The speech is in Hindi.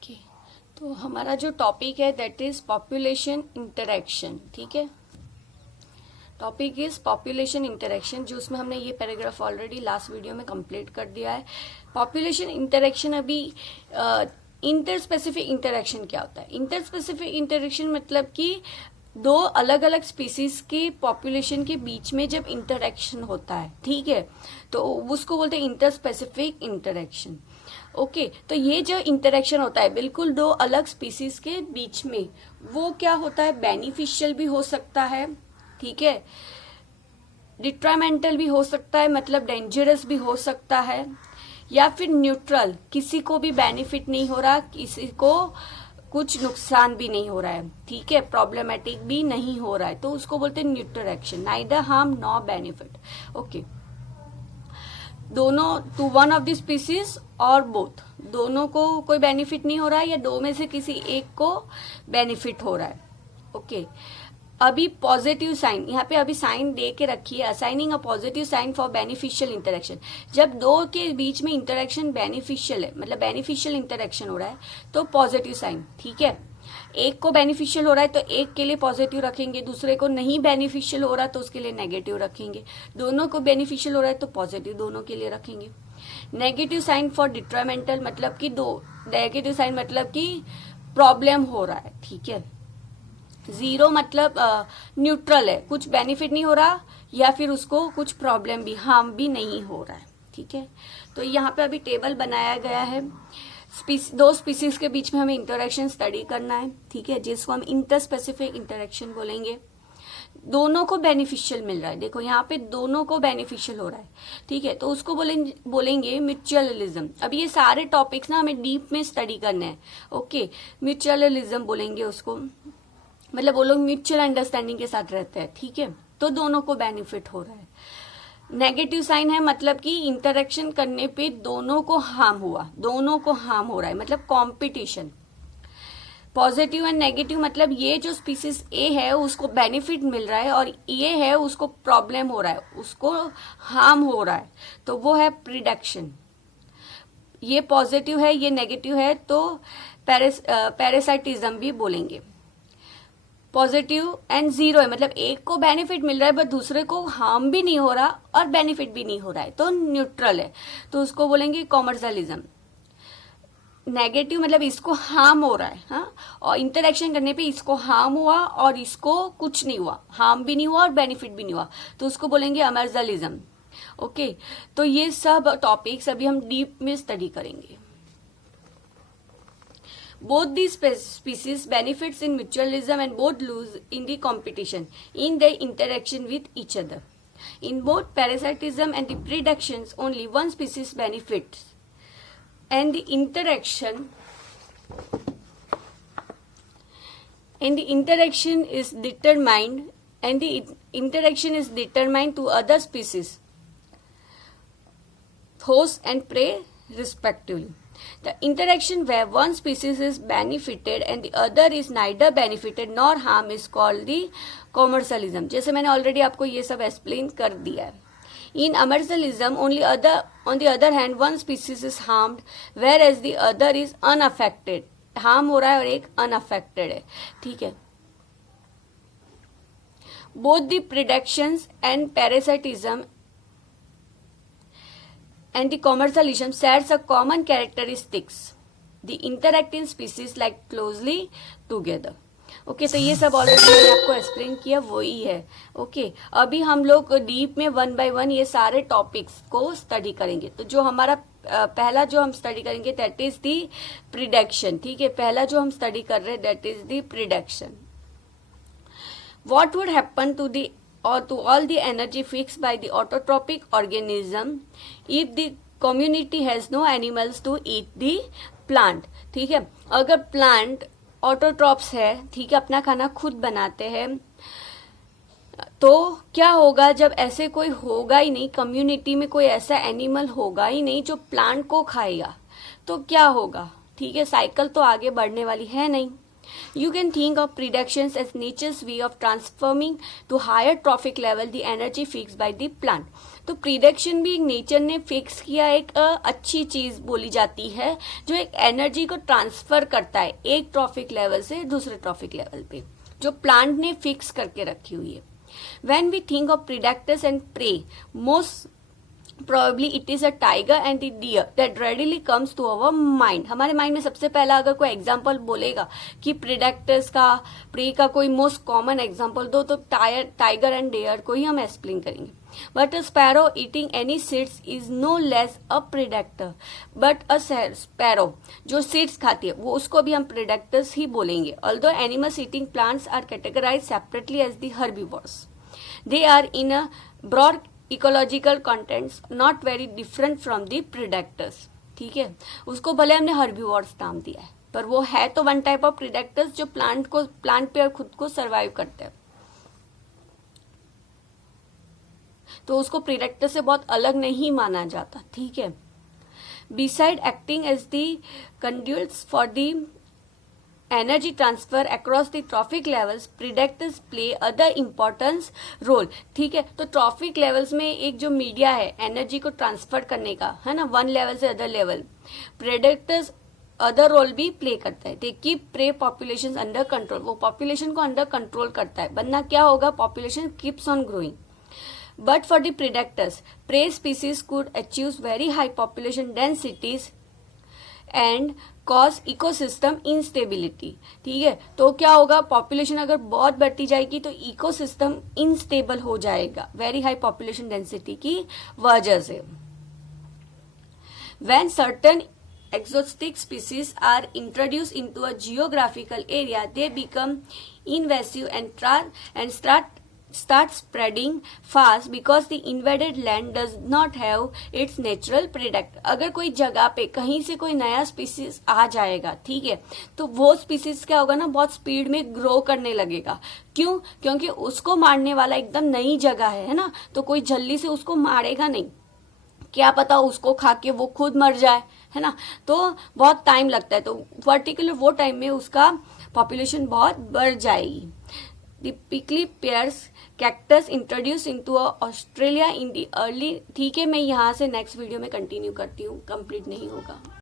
ओके, तो हमारा जो टॉपिक है दैट इज पॉपुलेशन इंटरेक्शन। ठीक है, टॉपिक इज पॉपुलेशन इंटरेक्शन, जो उसमें हमने ये पैराग्राफ ऑलरेडी लास्ट वीडियो में कंप्लीट कर दिया है। पॉपुलेशन इंटरेक्शन अभी इंटर स्पेसिफिक इंटरेक्शन क्या होता है? इंटर स्पेसिफिक इंटरेक्शन मतलब कि दो अलग अलग स्पीसीज के पॉपुलेशन के बीच में जब इंटरेक्शन होता है, ठीक है, तो उसको बोलते हैं इंटर स्पेसिफिक इंटरेक्शन। ओके, तो ये जो इंटरेक्शन होता है बिल्कुल दो अलग स्पीसीज के बीच में, वो क्या होता है? बेनिफिशियल भी हो सकता है, ठीक है, डिट्रामेंटल भी हो सकता है, मतलब डेंजरस भी हो सकता है, या फिर न्यूट्रल, किसी को भी बेनिफिट नहीं हो रहा, किसी को कुछ नुकसान भी नहीं हो रहा है, ठीक है, प्रॉब्लमेटिक भी नहीं हो रहा है, तो उसको बोलते हैं neutral action, neither harm nor benefit. Okay, दोनों to one of the species और बोथ, दोनों को कोई बेनिफिट नहीं हो रहा है या दो में से किसी एक को बेनिफिट हो रहा है। ओके, अभी पॉजिटिव साइन, यहाँ पे अभी साइन दे के रखिए, assigning a positive sign for beneficial interaction. जब दो के बीच में इंटरेक्शन बेनिफिशियल है, मतलब बेनिफिशियल इंटरेक्शन हो रहा है, तो पॉजिटिव साइन, ठीक है। एक को बेनिफिशियल हो रहा है तो एक के लिए पॉजिटिव रखेंगे, दूसरे को नहीं बेनिफिशियल हो रहा तो उसके लिए नेगेटिव रखेंगे, दोनों को बेनिफिशियल हो रहा है तो पॉजिटिव दोनों के लिए रखेंगे। नेगेटिव साइन फॉर डिट्रामेंटल, मतलब कि दो, नेगेटिव साइन मतलब कि प्रॉब्लम हो रहा है, ठीक है। जीरो मतलब न्यूट्रल है, कुछ बेनिफिट नहीं हो रहा या फिर उसको कुछ प्रॉब्लम भी, हार्म भी नहीं हो रहा है, ठीक है। तो यहाँ पे अभी टेबल बनाया गया है, दो स्पीसीज के बीच में हमें इंटरेक्शन स्टडी करना है, ठीक है, जिसको हम इंटर स्पेसिफिक इंटरेक्शन बोलेंगे। दोनों को बेनिफिशियल मिल रहा है, देखो यहाँ पे दोनों को बेनिफिशियल हो रहा है, ठीक है, तो उसको बोलेंगे म्यूचुअलिज्म। अब ये सारे टॉपिक्स ना हमें डीप में स्टडी करने हैं। ओके, म्यूचुअलिज्म बोलेंगे उसको, मतलब वो लोग म्यूचुअल अंडरस्टैंडिंग के साथ रहते हैं, ठीक है, तो दोनों को बेनिफिट हो रहा है। नेगेटिव साइन है, मतलब कि इंटरेक्शन करने पे दोनों को हार्म हुआ, दोनों को हार्म हो रहा है, मतलब कॉम्पिटिशन। पॉजिटिव एंड नेगेटिव मतलब ये जो स्पीसीज ए है उसको बेनिफिट मिल रहा है और ये है उसको प्रॉब्लम हो रहा है, उसको हार्म हो रहा है, तो वो है प्रिडक्शन। ये पॉजिटिव है, ये नेगेटिव है, तो पैरासाइटिज्म भी बोलेंगे। पॉजिटिव एंड जीरो है, मतलब एक को बेनिफिट मिल रहा है बट दूसरे को हार्म भी नहीं हो रहा और बेनिफिट भी नहीं हो रहा है, तो न्यूट्रल है, तो उसको बोलेंगे कॉमर्शियलिज्म। नेगेटिव मतलब इसको हार्म हो रहा है, हाँ, और इंटरेक्शन करने पे इसको हार्म हुआ और इसको कुछ नहीं हुआ, हार्म भी नहीं हुआ और बेनिफिट भी नहीं हुआ, तो उसको बोलेंगे अमर्जलिज्म। ओके, तो ये सब टॉपिक्स अभी हम डीप में स्टडी करेंगे। Both these species benefits in mutualism and both lose in the competition in their interaction with each other. In both parasitism and the predactions, only one species benefits, and the interaction is determined to other species, host and prey respectively. The interaction where one species is benefited and the other is neither benefited nor harm is called the commercialism. जैसे मैंने ऑलरेडी आपको ये सब एक्सप्लेन कर दिया है। In commercialism, on the other hand, one species is harmed, whereas the other is unaffected. Harm हो रहा है और एक unaffected है, ठीक है। Both the predations and parasitism and the commercialism shares a common characteristics. The interacting species like closely together. Okay, तो ये सब ऑलरेडी मैंने आपको एक्सप्लेन किया, वही है। ओके, अभी हम लोग डीप में वन बाय वन ये सारे टॉपिक्स को स्टडी करेंगे। तो जो हमारा पहला जो हम स्टडी करेंगे दैट इज दी प्रिडक्शन, ठीक है, पहला जो हम स्टडी कर रहे हैं that is the prediction. What would happen to the or to all the energy fixed by the autotrophic organism if the community has no animals to eat the plant, ठीक है। अगर प्लांट ऑटोट्रॉप्स है, ठीक है, अपना खाना खुद बनाते हैं, तो क्या होगा जब ऐसे कोई होगा ही नहीं, कम्युनिटी में कोई ऐसा एनिमल होगा ही नहीं जो प्लांट को खाएगा, तो क्या होगा, ठीक है, साइकिल तो आगे बढ़ने वाली है नहीं। You can think of predictions as nature's way of transforming to higher trophic level the energy fixed by the plant. तो प्रिडिक्शन भी एक नेचर ने फिक्स किया एक अच्छी चीज बोली जाती है जो एक एनर्जी को ट्रांसफर करता है एक ट्रॉफिक लेवल से दूसरे ट्रॉफिक लेवल पे, जो प्लांट ने फिक्स करके रखी हुई है. When we think of predators and prey, most probably it is a tiger and the deer that readily comes to our mind. हमारे माइंड में सबसे पहला अगर कोई एग्जाम्पल बोलेगा कि प्रिडेक्टर्स का, प्रे का कोई मोस्ट कॉमन एग्जाम्पल दो तो टाइगर एंड डेयर को ही हम एक्सप्लेन करेंगे. But a sparrow eating any seeds is no less a predator. But a sparrow जो सीड्स खाती है वो उसको भी हम प्रिडेक्टर्स ही बोलेंगे. Although animals eating plants are categorise separately as the herbivores. They are in a broad ecological contents not very different from the predators. ठीक है, उसको भले हमने हर्बीवोर्स नाम दिया है पर वो है तो वन टाइप ऑफ प्रिडेक्टर्स जो प्लांट पे खुद को सर्वाइव करते हैं. तो उसको प्रिडेक्टर से बहुत अलग नहीं माना जाता. ठीक है, beside acting as the conduits for the energy transfer across the trophic levels, predators play other importance role. ठीक है, तो ट्रॉफिक लेवल्स में एक जो मीडिया है एनर्जी को ट्रांसफर करने का, है ना, वन लेवल से other level, predators other role भी प्ले करता है. They keep prey population under control. वो पॉपुलेशन को अंडर कंट्रोल करता है, वरना क्या होगा, population keeps on growing. But for the predators, prey species could achieve very high population densities and cause ecosystem instability. ठीक है, तो क्या होगा, पॉपुलेशन अगर बहुत बढ़ती जाएगी तो इकोसिस्टम इनस्टेबल हो जाएगा वेरी हाई पॉपुलेशन डेंसिटी की वजह से. When certain exotic species are introduced into a geographical area, they become invasive and start spreading fast because the invaded land does not have its natural predator. अगर कोई जगह पे कहीं से कोई नया स्पीसीज आ जाएगा, ठीक है, तो वो स्पीसीज क्या होगा ना, बहुत स्पीड में ग्रो करने लगेगा. क्यों? क्योंकि उसको मारने वाला एकदम नई जगह है ना, तो कोई जल्दी से उसको मारेगा नहीं. क्या पता उसको खा के वो खुद मर जाए, है ना, तो बहुत टाइम लगता है. तो पर्टिकुलर वो टाइम में उसका पॉपुलेशन बहुत बढ़ जाएगी. The prickly pears cactus introduced into Australia in the early. ठीक है, मैं यहाँ से नेक्स्ट वीडियो में कंटिन्यू करती हूँ, कंप्लीट नहीं होगा.